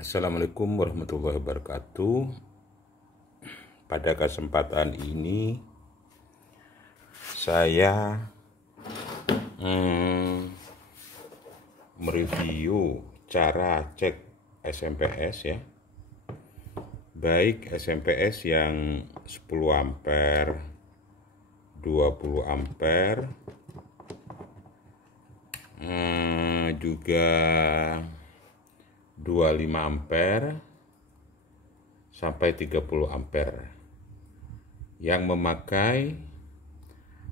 Assalamualaikum warahmatullahi wabarakatuh. Pada kesempatan ini saya mereview cara cek SMPS ya. Baik SMPS yang 10 ampere, 20 ampere, juga 25 ampere sampai 30 ampere yang memakai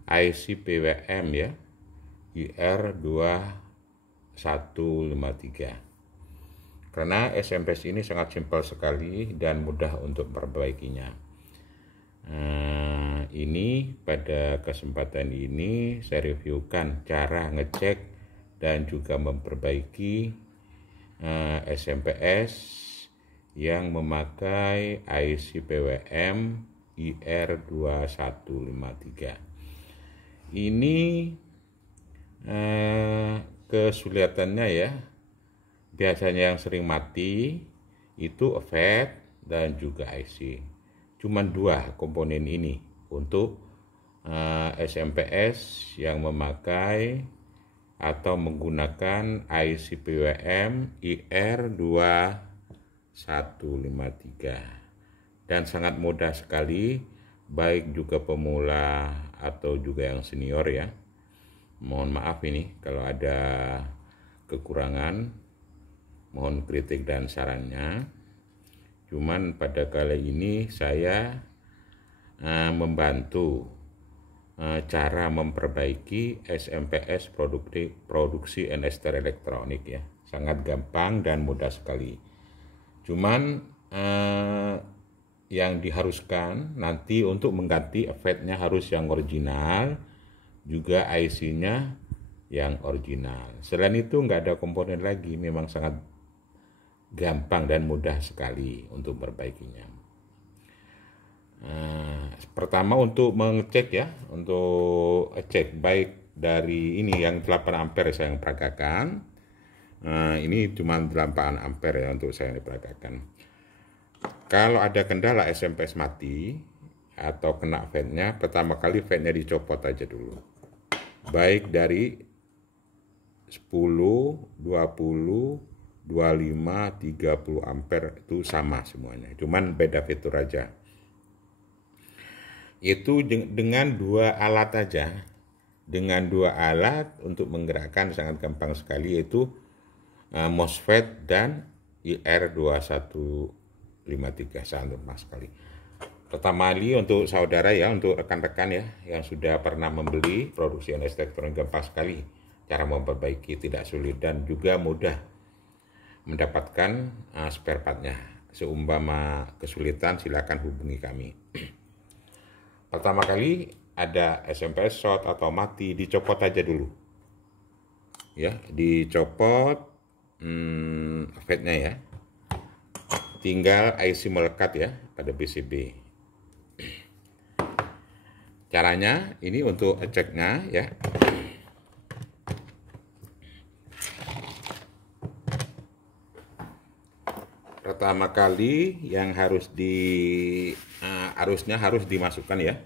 IC PWM ya, IR2153. Karena SMPS ini sangat simpel sekali dan mudah untuk memperbaikinya. Ini pada kesempatan ini saya reviewkan cara ngecek dan juga memperbaiki SMPS yang memakai IC PWM IR2153. Ini kesulitannya ya, biasanya yang sering mati itu FET dan juga IC. Cuman dua komponen ini untuk SMPS yang memakai atau menggunakan IC PWM IR2153, dan sangat mudah sekali, baik juga pemula atau juga yang senior ya. Mohon maaf ini kalau ada kekurangan, mohon kritik dan sarannya. Cuman pada kali ini saya membantu cara memperbaiki SMPS produksi NSTR elektronik ya. Sangat gampang dan mudah sekali. Cuman yang diharuskan nanti untuk mengganti FET-nya harus yang original, juga IC-nya yang original. Selain itu nggak ada komponen lagi, memang sangat gampang dan mudah sekali untuk memperbaikinya. Pertama untuk mengecek ya, untuk cek baik dari ini yang 8 ampere saya yang peragakan. Ini cuma 8 ampere ya untuk saya yang diperagakan. Kalau ada kendala SMPS mati atau kena FET-nya, pertama kali FET-nya dicopot aja dulu. Baik dari 10, 20, 25, 30 ampere itu sama semuanya. Cuman beda fitur aja. Itu dengan dua alat aja. Dengan dua alat untuk menggerakkan sangat gampang sekali, yaitu MOSFET dan IR2153, sangat gampang sekali. Pertama kali untuk saudara ya, untuk rekan-rekan ya yang sudah pernah membeli produksi NSTR elektronik, gampang sekali cara memperbaiki, tidak sulit dan juga mudah mendapatkan spare partnya. Seumpama kesulitan silakan hubungi kami. Pertama kali ada SMPS short atau mati, dicopot aja dulu ya, dicopot FET-nya ya, tinggal IC melekat ya pada PCB. Caranya ini untuk ceknya ya, pertama kali yang harus arusnya harus dimasukkan ya,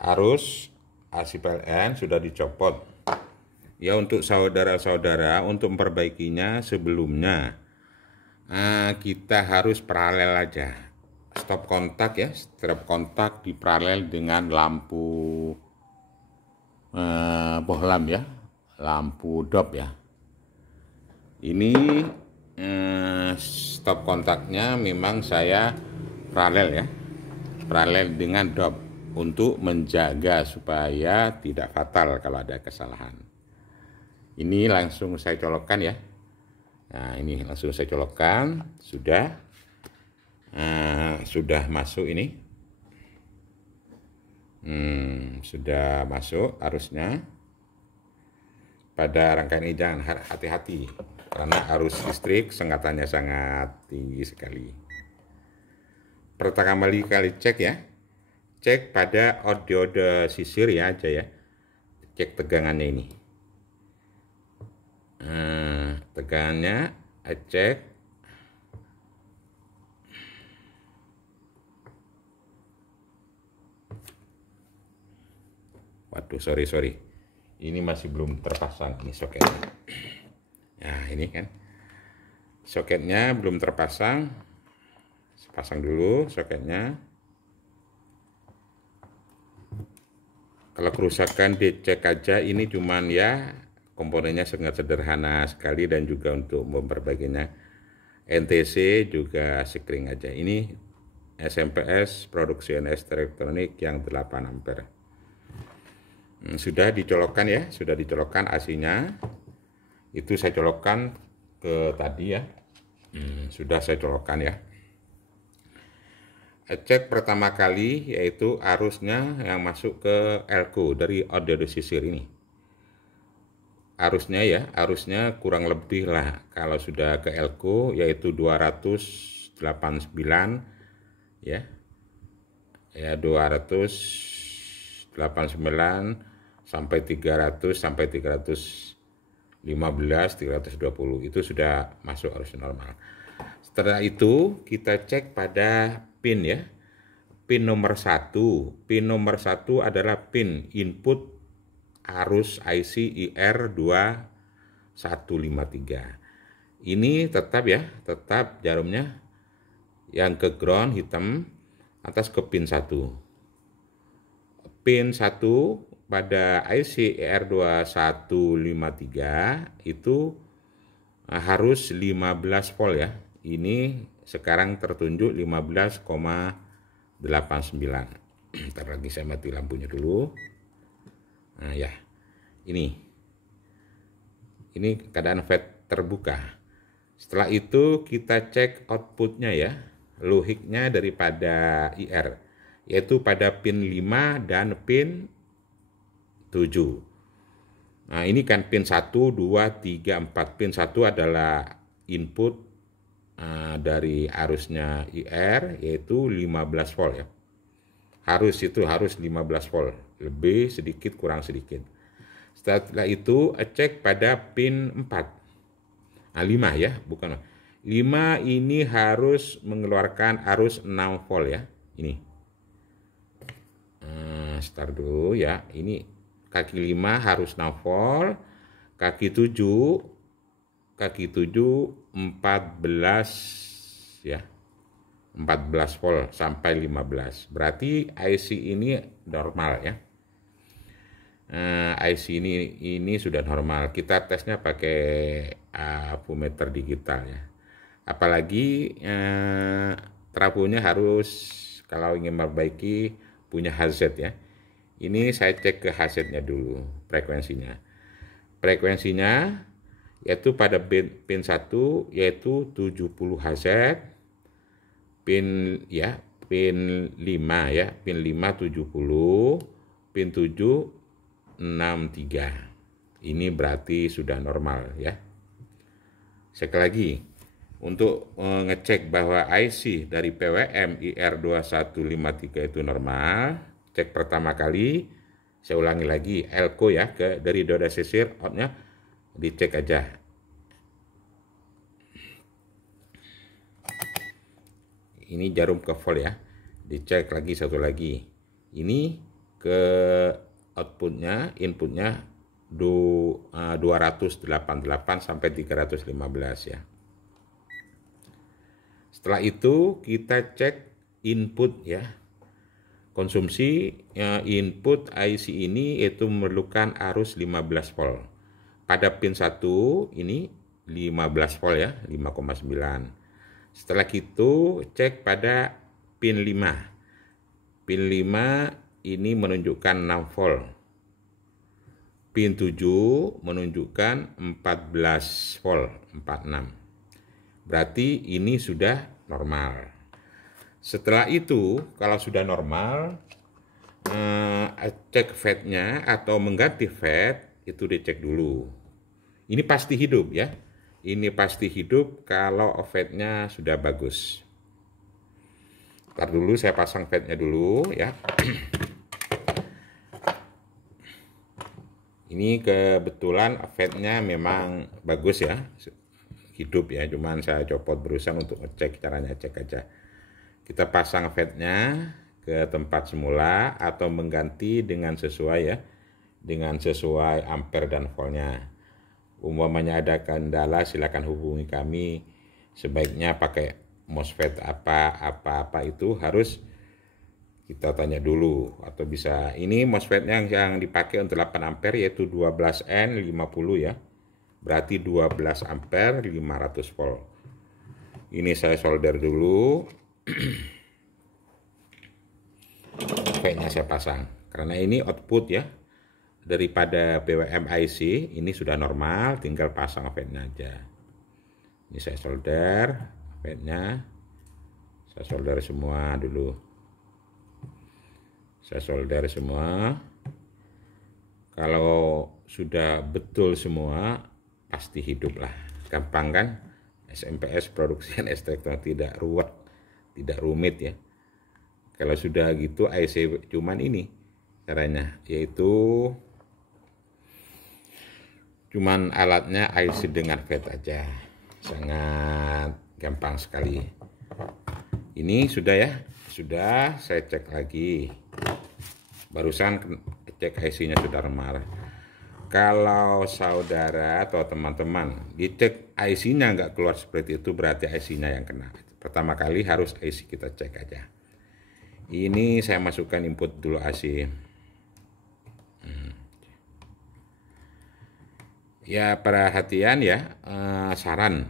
arus IC PLN sudah dicopot ya. Untuk saudara-saudara untuk memperbaikinya sebelumnya kita harus paralel aja, stop kontak ya, stop kontak di paralel dengan lampu bohlam ya, lampu dop ya. Ini stop kontaknya memang saya paralel ya, paralel dengan dop untuk menjaga supaya tidak fatal kalau ada kesalahan. Ini langsung saya colokkan ya. Nah ini langsung saya colokkan, sudah masuk ini, sudah masuk arusnya. Pada rangkaian ini jangan hati-hati karena arus listrik sengatannya sangat tinggi sekali. Pertama kali cek ya, cek pada diode sisir ya aja ya, cek tegangannya ini. Tegangannya cek Waduh, sorry. Ini masih belum terpasang ini soketnya. Nah, ini kan soketnya belum terpasang. Pasang dulu soketnya. Kalau kerusakan dicek aja, ini cuman ya komponennya sangat sederhana sekali dan juga untuk memperbaikinya NTC juga sekring aja. Ini SMPS produksi elektronik yang 8 ampere. Sudah dicolokkan ya, sudah dicolokkan AC-nya. Itu saya colokkan ke tadi ya. Sudah saya colokkan ya. Cek pertama kali yaitu arusnya yang masuk ke elko dari outdoor-sisir ini. Arusnya kurang lebih lah kalau sudah ke elko yaitu 289 ya. Ya 289 sampai 300 sampai 315 320 itu sudah masuk arus normal. Setelah itu kita cek pada pin ya. Pin nomor 1. Pin nomor 1 adalah pin input arus IC IR2153. Ini tetap ya, tetap jarumnya yang ke ground hitam atas ke pin 1. Pin 1 pada IC IR2153 itu harus 15 volt ya. Ini sekarang tertunjuk 15,89. Ntar lagi saya mati lampunya dulu. Nah ya, ini keadaan FET terbuka. Setelah itu kita cek outputnya ya, lohiknya daripada IR, yaitu pada pin 5 dan pin 7. Nah ini kan pin 1, 2, 3, 4. Pin 1 adalah input dari arusnya IR yaitu 15 volt ya. Harus 15 volt, lebih sedikit kurang sedikit. Setelah itu cek pada pin 4. 5 ya, bukan 5 ini harus mengeluarkan arus 6 volt ya. Ini. Start dulu ya. Ini kaki 5 harus 6 volt, kaki 7 14 ya. 14 volt sampai 15. Berarti IC ini normal ya. IC ini sudah normal. Kita tesnya pakai ampermeter digital ya. Apalagi trafonya harus kalau ingin memperbaiki punya HZ ya. Ini saya cek ke HZ-nya dulu, frekuensinya. Frekuensinya yaitu pada pin 1 yaitu 70 Hz, pin 5 ya, pin 5 70, pin 7 63. Ini berarti sudah normal ya. Sekali lagi, untuk ngecek bahwa IC dari PWM IR2153 itu normal, cek pertama kali, saya ulangi lagi, elko ya, dari dioda sisir outnya dicek aja. Ini jarum ke volt ya, dicek lagi satu lagi. Ini ke outputnya, inputnya 288 sampai 315 ya. Setelah itu kita cek input ya. Konsumsi input IC ini itu memerlukan arus 15 volt. Pada pin 1 ini 15 volt ya, 5,9. Setelah itu cek pada pin 5. Pin 5 ini menunjukkan 6 volt. Pin 7 menunjukkan 14 volt, 46. Berarti ini sudah normal. Setelah itu kalau sudah normal, cek FET-nya atau mengganti FET itu dicek dulu. Ini pasti hidup ya. Ini pasti hidup kalau FET-nya sudah bagus. Ntar dulu saya pasang FET-nya dulu ya. Ini kebetulan FET-nya memang bagus ya. Hidup ya, cuman saya copot berusaha untuk ngecek, caranya cek aja. Kita pasang FET-nya ke tempat semula atau mengganti dengan sesuai ya. dengan sesuai ampere dan voltnya. Umpamanya ada kendala, silakan hubungi kami. Sebaiknya pakai MOSFET apa itu harus kita tanya dulu, atau bisa ini MOSFET-nya yang dipakai untuk 8 ampere yaitu 12N50 ya. Berarti 12 ampere 500 volt. Ini saya solder dulu. MOSFET-nya saya pasang. Karena ini output ya. Daripada BWM IC ini sudah normal, tinggal pasang MOSFET-nya aja. Ini saya solder MOSFET-nya. Saya solder semua dulu. Saya solder semua. Kalau sudah betul semua, pasti hidup lah. Gampang kan? SMPS produksi elektronik tidak ruwet, tidak rumit ya. Kalau sudah gitu IC cuman ini caranya, yaitu cuman alatnya IC dengan FET aja. Sangat gampang sekali. Ini sudah ya, sudah saya cek lagi. Barusan cek IC-nya sudah normal. Kalau saudara atau teman-teman dicek IC-nya nggak keluar seperti itu, berarti IC-nya yang kena. Pertama kali harus IC kita cek aja. Ini saya masukkan input dulu IC. Ya perhatian ya, saran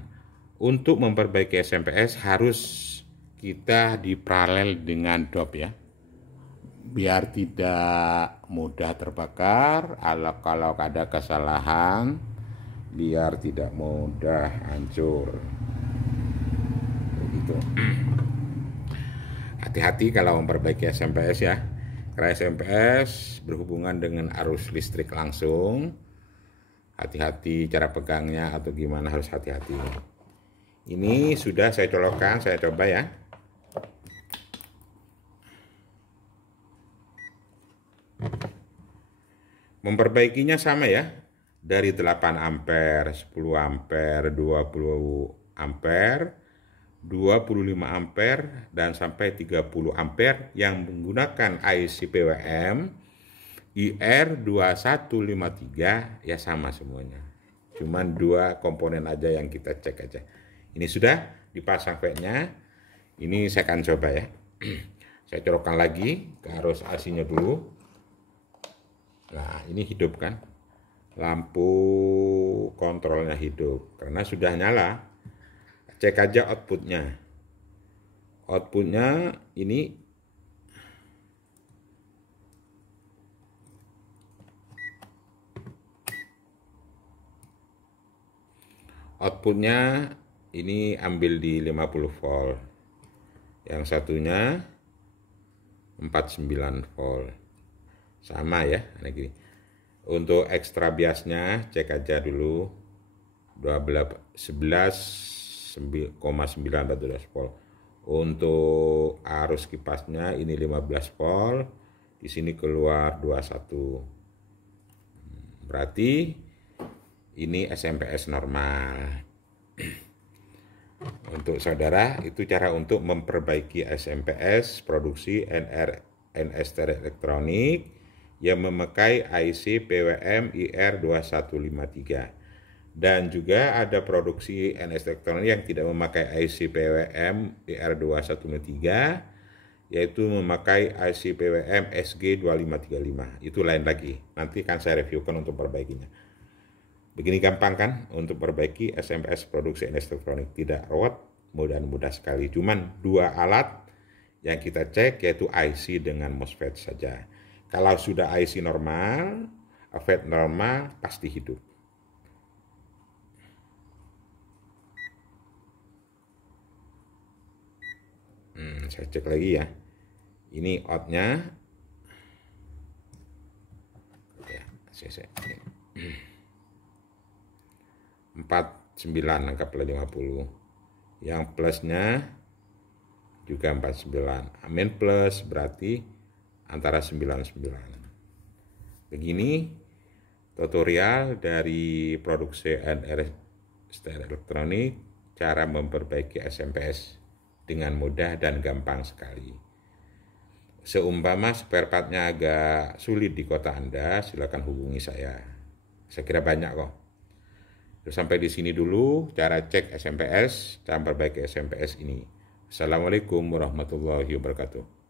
untuk memperbaiki SMPS harus kita di paralel dengan DOP ya, biar tidak mudah terbakar. Kalau ada kesalahan biar tidak mudah hancur begitu. Hati-hati kalau memperbaiki SMPS ya, karena SMPS berhubungan dengan arus listrik langsung. Hati-hati cara pegangnya atau gimana, harus hati-hati. Ini sudah saya colokkan, saya coba ya. Memperbaikinya sama ya, dari 8 ampere, 10 ampere, 20 ampere, 25 ampere, dan sampai 30 ampere yang menggunakan IC PWM IR2153 ya, sama semuanya. Cuman dua komponen aja yang kita cek aja. Ini sudah dipasang FET-nya. Ini saya akan coba ya. Saya colokkan lagi ke arus AC-nya dulu. Nah, ini hidup kan? Lampu kontrolnya hidup karena sudah nyala. Cek aja outputnya. Outputnya ini ambil di 50 volt. Yang satunya 49 volt. Sama ya, gini. Untuk ekstra biasnya cek aja dulu 11,9 volt. Untuk arus kipasnya ini 15 volt. Di sini keluar 21. Berarti ini SMPS normal. Untuk saudara, itu cara untuk memperbaiki SMPS produksi NS elektronik yang memakai IC PWM IR2153. Dan juga ada produksi NS elektronik yang tidak memakai IC PWM IR2153, yaitu memakai IC PWM SG2535. Itu lain lagi. Nanti akan saya reviewkan untuk perbaikinya. Begini gampang kan untuk perbaiki SMPS produksi elektronik, tidak ruwet, mudah sekali. Cuman dua alat yang kita cek yaitu IC dengan MOSFET saja. Kalau sudah IC normal, FET normal, pasti hidup. Saya cek lagi ya. Ini outnya. Ya, saya 49, anggaplah 50. Yang plusnya juga 49. Amin plus berarti antara 99. Begini tutorial dari produksi NS elektronik, cara memperbaiki SMPS dengan mudah dan gampang sekali. Seumpama spare part-nya agak sulit di kota Anda, silakan hubungi saya. Saya kira banyak kok. Terus sampai di sini dulu cara cek SMPS, cara memperbaiki SMPS ini. Assalamualaikum warahmatullahi wabarakatuh.